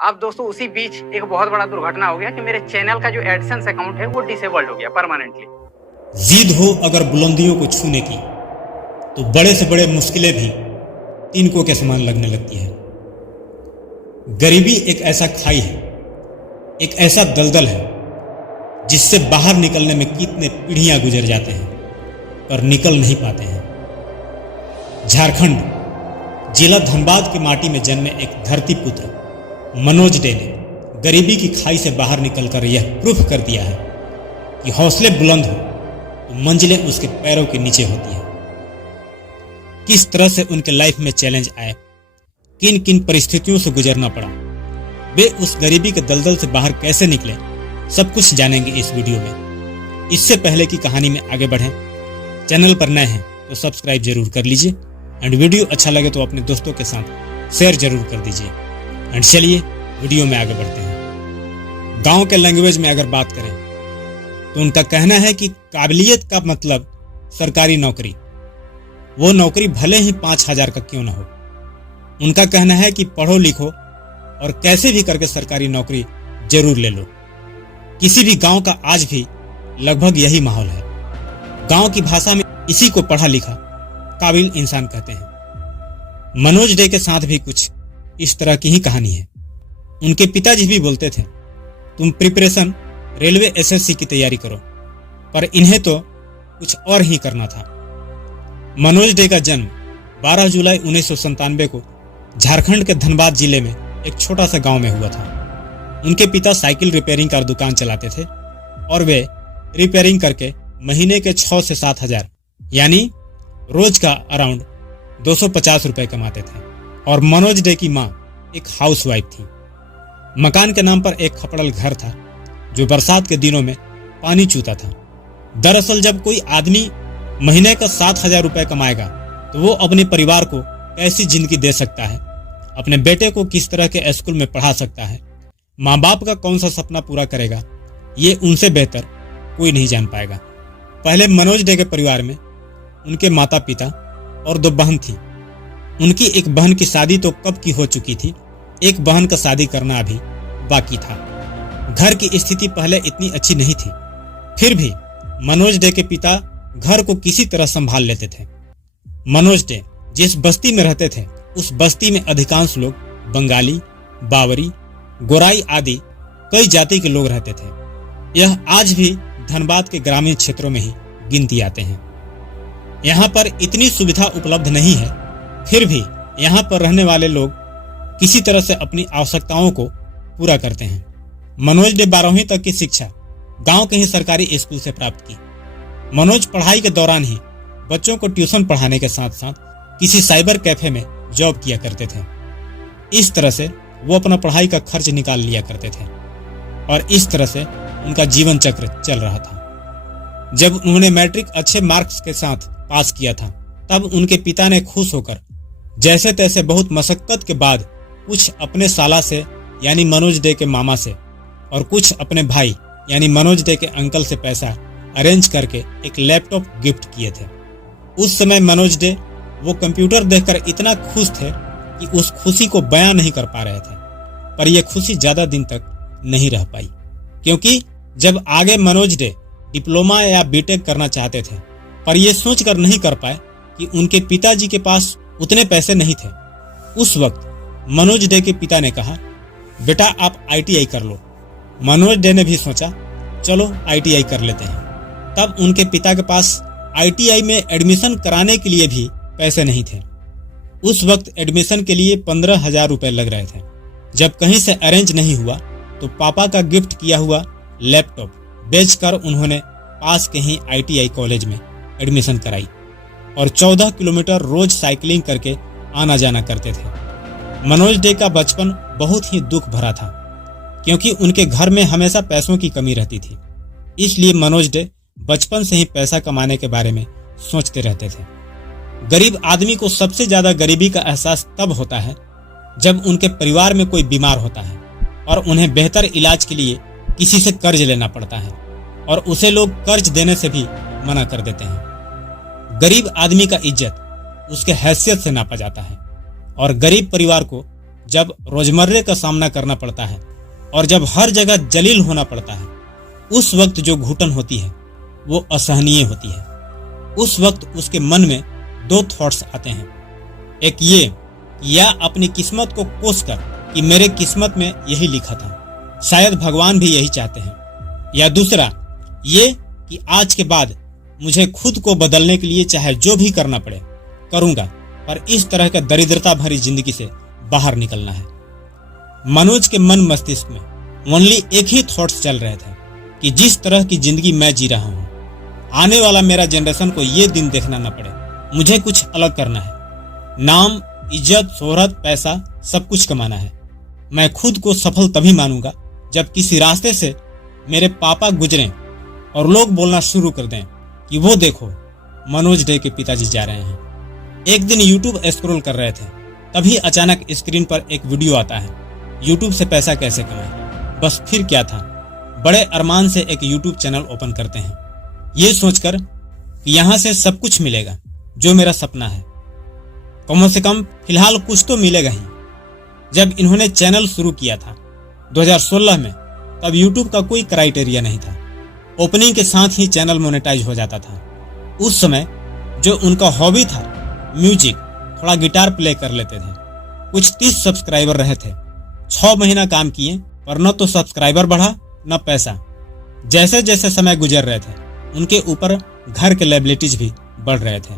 अब दोस्तों उसी बीच एक बहुत बड़ा दुर्घटना हो गया कि मेरे चैनल का जो एडसेंस अकाउंट है वो डिसेबल्ड हो गया परमानेंटली। जिद हो अगर बुलंदियों को छूने की तो बड़े से बड़े मुश्किलें भी तिनकों के समान लगने लगती है। गरीबी एक ऐसा खाई है, एक ऐसा दलदल है जिससे बाहर निकलने में कितने पीढ़ियां गुजर जाते हैं पर निकल नहीं पाते हैं। झारखंड जिला धनबाद की माटी में जन्मे एक धरती पुत्र मनोज डे ने गरीबी की खाई से बाहर निकलकर यह प्रूफ कर दिया है कि हौसले बुलंद हो तो मंजिलें उसके पैरों के नीचे होती हैं। किस तरह से उनके लाइफ में चैलेंज आए, किन किन परिस्थितियों से गुजरना पड़ा, वे उस गरीबी के दलदल से बाहर कैसे निकले, सब कुछ जानेंगे इस वीडियो में। इससे पहले कि कहानी में आगे बढ़ें, चैनल पर नए हैं तो सब्सक्राइब जरूर कर लीजिए एंड वीडियो अच्छा लगे तो अपने दोस्तों के साथ शेयर जरूर कर दीजिए। एंड चलिए वीडियो में आगे बढ़ते हैं। गांव के लैंग्वेज में अगर बात करें तो उनका कहना है कि काबिलियत का मतलब सरकारी नौकरी, वो नौकरी भले ही 5,000 का क्यों ना हो। उनका कहना है कि पढ़ो लिखो और कैसे भी करके सरकारी नौकरी जरूर ले लो। किसी भी गांव का आज भी लगभग यही माहौल है। गांव की भाषा में इसी को पढ़ा लिखा काबिल इंसान कहते हैं। मनोज डे के साथ भी कुछ इस तरह की ही कहानी है। उनके पिताजी भी बोलते थे तुम प्रिपरेशन रेलवे एसएससी की तैयारी करो, पर इन्हें तो कुछ और ही करना था। मनोज डे का जन्म 12 जुलाई 1997 को झारखंड के धनबाद जिले में एक छोटा सा गांव में हुआ था। उनके पिता साइकिल रिपेयरिंग का दुकान चलाते थे और वे रिपेयरिंग करके महीने के 6 से 7 हजार यानी रोज का अराउंड 250 रुपए कमाते थे। और मनोज डे की माँ एक हाउसवाइफ थी। मकान के नाम पर एक खपड़ल घर था जो बरसात के दिनों में पानी चूता था। दरअसल जब कोई आदमी महीने का 7,000 रुपए कमाएगा तो वो अपने परिवार को कैसी जिंदगी दे सकता है, अपने बेटे को किस तरह के स्कूल में पढ़ा सकता है, माँ बाप का कौन सा सपना पूरा करेगा, ये उनसे बेहतर कोई नहीं जान पाएगा। पहले मनोज डे के परिवार में उनके माता पिता और 2 बहन थी। उनकी एक बहन की शादी तो कब की हो चुकी थी, एक बहन का शादी करना अभी बाकी था। घर की स्थिति पहले इतनी अच्छी नहीं थी, फिर भी मनोज डे के पिता घर को किसी तरह संभाल लेते थे। मनोज डे जिस बस्ती में रहते थे उस बस्ती में अधिकांश लोग बंगाली, बावरी, गोराई आदि कई जाति के लोग रहते थे। यह आज भी धनबाद के ग्रामीण क्षेत्रों में ही गिनती आते हैं। यहाँ पर इतनी सुविधा उपलब्ध नहीं है, फिर भी यहाँ पर रहने वाले लोग किसी तरह से अपनी आवश्यकताओं को पूरा करते हैं। मनोज ने 12वीं तक की शिक्षा गांव के ही सरकारी स्कूल से प्राप्त की। मनोज पढ़ाई के दौरान ही बच्चों को ट्यूशन पढ़ाने के साथ साथ किसी साइबर कैफे में जॉब किया करते थे। इस तरह से वो अपना पढ़ाई का खर्च निकाल लिया करते थे और इस तरह से उनका जीवन चक्र चल रहा था। जब उन्होंने मैट्रिक अच्छे मार्क्स के साथ पास किया था तब उनके पिता ने खुश होकर जैसे तैसे बहुत मशक्कत के बाद कुछ अपने साला से यानी मनोज डे के मामा से और कुछ अपने भाई यानी मनोज डे के अंकल से पैसा अरेंज करके एक लैपटॉप गिफ्ट किए थे। उस समय मनोज डे वो कंप्यूटर देखकर इतना खुश थे कि उस खुशी को बयां नहीं कर पा रहे थे, पर यह खुशी ज्यादा दिन तक नहीं रह पाई, क्योंकि जब आगे मनोज डे डिप्लोमा या बीटेक करना चाहते थे पर यह सोचकर नहीं कर पाए कि उनके पिताजी के पास उतने पैसे नहीं थे। उस वक्त मनोज डे के पिता ने कहा बेटा आप ITI कर लो। मनोज डे ने भी सोचा चलो ITI कर लेते हैं। तब उनके पिता के पास ITI में एडमिशन कराने के लिए भी पैसे नहीं थे। उस वक्त एडमिशन के लिए 15,000 रुपए लग रहे थे। जब कहीं से अरेंज नहीं हुआ तो पापा का गिफ्ट किया हुआ लैपटॉप बेचकर उन्होंने पास के ही ITI कॉलेज में एडमिशन कराई और 14 किलोमीटर रोज साइकिलिंग करके आना जाना करते थे। मनोज डे का बचपन बहुत ही दुख भरा था, क्योंकि उनके घर में हमेशा पैसों की कमी रहती थी। इसलिए मनोज डे बचपन से ही पैसा कमाने के बारे में सोचते रहते थे। गरीब आदमी को सबसे ज्यादा गरीबी का एहसास तब होता है जब उनके परिवार में कोई बीमार होता है और उन्हें बेहतर इलाज के लिए किसी से कर्ज लेना पड़ता है और उसे लोग कर्ज देने से भी मना कर देते हैं। गरीब आदमी का इज्जत उसके हैसियत से नापा जाता है और गरीब परिवार को जब रोजमर्रे का सामना करना पड़ता है और जब हर जगह जलील होना पड़ता है, उस वक्त जो घुटन होती है वो असहनीय होती है। उस वक्त उसके मन में दो थॉट्स आते हैं, एक ये या अपनी किस्मत को कोस कर कि मेरे किस्मत में यही लिखा था, शायद भगवान भी यही चाहते हैं, या दूसरा ये कि आज के बाद मुझे खुद को बदलने के लिए चाहे जो भी करना पड़े करूंगा, पर इस तरह का दरिद्रता भरी जिंदगी से बाहर निकलना है। मनोज के मन मस्तिष्क में ओनली एक ही थॉट्स चल रहे थे कि जिस तरह की जिंदगी मैं जी रहा हूं, आने वाला मेरा जनरेशन को ये दिन देखना न पड़े, मुझे कुछ अलग करना है। नाम, इज्जत, शोहरत, पैसा सब कुछ कमाना है। मैं खुद को सफल तभी मानूंगा जब किसी रास्ते से मेरे पापा गुजरें और लोग बोलना शुरू कर दें कि वो देखो मनोज डे के पिताजी जा रहे हैं। एक दिन यूट्यूब स्क्रॉल कर रहे थे, तभी अचानक स्क्रीन पर एक वीडियो आता है, यूट्यूब से पैसा कैसे कमाएं। बस फिर क्या था, बड़े अरमान से एक यूट्यूब चैनल ओपन करते हैं, ये सोचकर कि यहां से सब कुछ मिलेगा जो मेरा सपना है, कम से कम फिलहाल कुछ तो मिलेगा ही। जब इन्होंने चैनल शुरू किया था 2016 में, तब यूट्यूब का कोई क्राइटेरिया नहीं था, ओपनिंग के साथ ही चैनल मोनेटाइज हो जाता था। उस समय जो उनका हॉबी था म्यूजिक, थोड़ा गिटार प्ले कर लेते थे। कुछ 30 सब्सक्राइबर रहे थे। 6 महीना काम किए, पर न तो सब्सक्राइबर बढ़ा न पैसा। जैसे जैसे समय गुजर रहे थे, उनके ऊपर घर के लायबिलिटीज भी बढ़ रहे थे।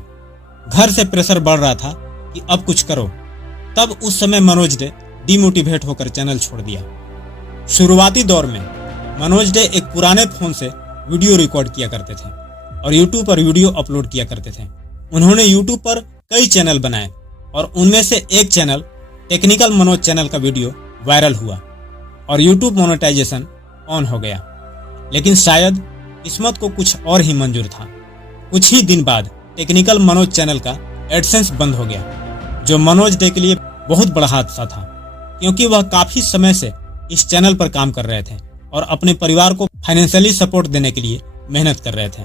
घर से प्रेशर बढ़ रहा था कि अब कुछ करो। तब उस समय मनोज डे डिमोटिवेट होकर चैनल छोड़ दिया। शुरुआती दौर में मनोज डे एक पुराने फोन से वीडियो रिकॉर्ड किया करते थे और यूट्यूब पर वीडियो अपलोड किया करते थे। उन्होंने यूट्यूब पर कई चैनल बनाए और उनमें से एक चैनल टेक्निकल मनोज चैनल का वीडियो वायरल हुआ और यूट्यूब मोनेटाइजेशन ऑन हो गया। लेकिन शायद किस्मत को कुछ और ही मंजूर था। कुछ ही दिन बाद टेक्निकल मनोज चैनल का एडसेंस बंद हो गया, जो मनोज डे के लिए बहुत बड़ा हादसा था, क्योंकि वह काफी समय से इस चैनल पर काम कर रहे थे और अपने परिवार को फाइनेंशियली सपोर्ट देने के लिए मेहनत कर रहे थे।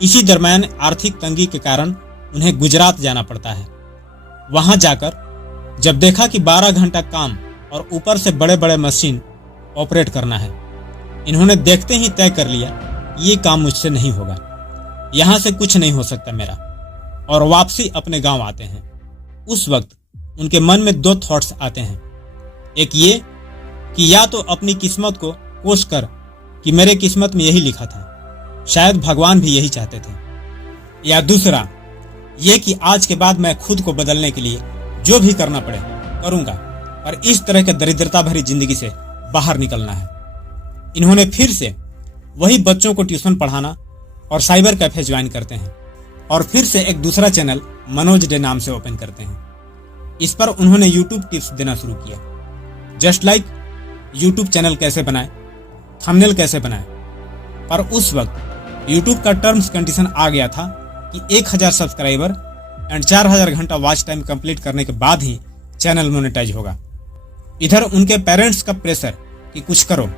इसी दरमियान आर्थिक तंगी के कारण उन्हें गुजरात जाना पड़ता है। वहां जाकर जब देखा कि 12 घंटा काम और ऊपर से बड़े बड़े मशीन ऑपरेट करना है, इन्होंने देखते ही तय कर लिया ये काम मुझसे नहीं होगा, यहां से कुछ नहीं हो सकता मेरा, और वापसी अपने गांव आते हैं। उस वक्त उनके मन में दो थॉट्स आते हैं, एक ये कि या तो अपनी किस्मत को कोस कर कि मेरे किस्मत में यही लिखा था, शायद भगवान भी यही चाहते थे, या दूसरा ये कि आज के बाद मैं खुद को बदलने के लिए जो भी करना पड़े करूंगा, पर इस तरह के दरिद्रता भरी जिंदगी से बाहर निकलना है। इन्होंने फिर से वही बच्चों को ट्यूशन पढ़ाना और साइबर कैफे ज्वाइन करते हैं और फिर से एक दूसरा चैनल मनोज डे नाम से ओपन करते हैं। इस पर उन्होंने यूट्यूब टिप्स देना शुरू किया, जस्ट लाइक यूट्यूब चैनल कैसे बनाए, थंबनेल कैसे बनाए। पर उस वक्त यूट्यूब का टर्म्स कंडीशन आ गया था कि 1000 सब्सक्राइबर एंड 4000 घंटा वॉच टाइम कंप्लीट करने के बाद ही चैनल मोनेटाइज होगा। इधर उनके पेरेंट्स का प्रेशर कि कुछ करो।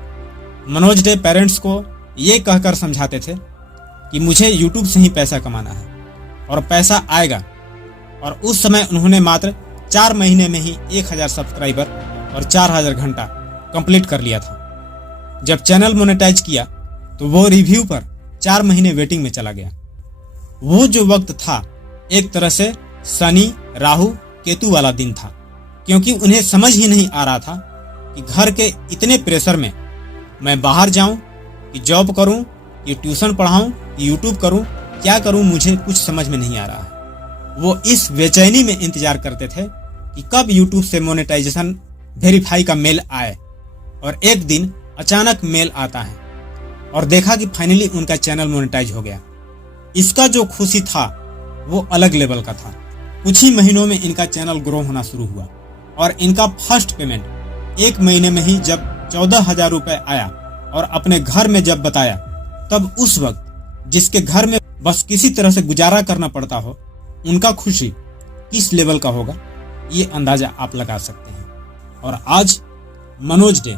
मनोज डे पेरेंट्स को ये कहकर समझाते थे कि मुझे यूट्यूब से ही पैसा कमाना है और पैसा आएगा, और उस समय उन्होंने मात्र 4 महीने में ही 1000 सब्सक्राइबर और 4000 घंटा कंप्लीट कर लिया था। जब चैनल मोनेटाइज किया तो वो रिव्यू पर 4 महीने वेटिंग में चला गया। वो जो वक्त था एक तरह से शनि, राहु, केतु वाला दिन था, क्योंकि उन्हें समझ ही नहीं आ रहा था कि घर के इतने प्रेशर में मैं बाहर जाऊं कि जॉब करूं कि ट्यूशन पढ़ाऊं कि यूट्यूब करूं, क्या करूं, मुझे कुछ समझ में नहीं आ रहा है। वो इस बेचैनी में इंतजार करते थे कि कब यूट्यूब से मोनेटाइजेशन वेरीफाई का मेल आए, और एक दिन अचानक मेल आता है और देखा कि फाइनली उनका चैनल मोनेटाइज हो गया। इसका जो खुशी था वो अलग लेवल का था। कुछ ही महीनों में इनका चैनल ग्रो होना शुरू हुआ और इनका फर्स्ट पेमेंट 1 महीने में ही जब 14,000 रुपए आया और अपने घर में जब बताया, तब उस वक्त जिसके घर में बस किसी तरह से गुजारा करना पड़ता हो, उनका खुशी किस लेवल का होगा ये अंदाजा आप लगा सकते हैं। और आज मनोज डे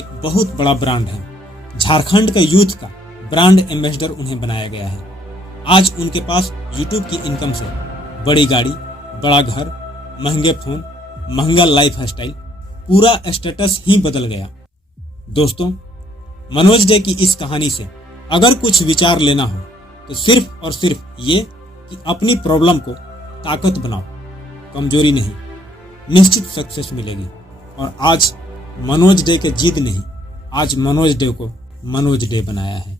एक बहुत बड़ा ब्रांड है। झारखंड के यूथ का ब्रांड एम्बेसडर उन्हें बनाया गया है। आज उनके पास यूट्यूब की इनकम से बड़ी गाड़ी, बड़ा घर, महंगे फोन, महंगा लाइफ स्टाइल पूरा स्टेटस ही बदल गया। दोस्तों, मनोज डे की इस कहानी से अगर कुछ विचार लेना हो तो सिर्फ और सिर्फ ये कि अपनी प्रॉब्लम को ताकत बनाओ, कमजोरी नहीं। निश्चित सक्सेस मिलेगी। और आज मनोज डे के जिद नहीं, आज मनोज डे को मनोज डे बनाया है।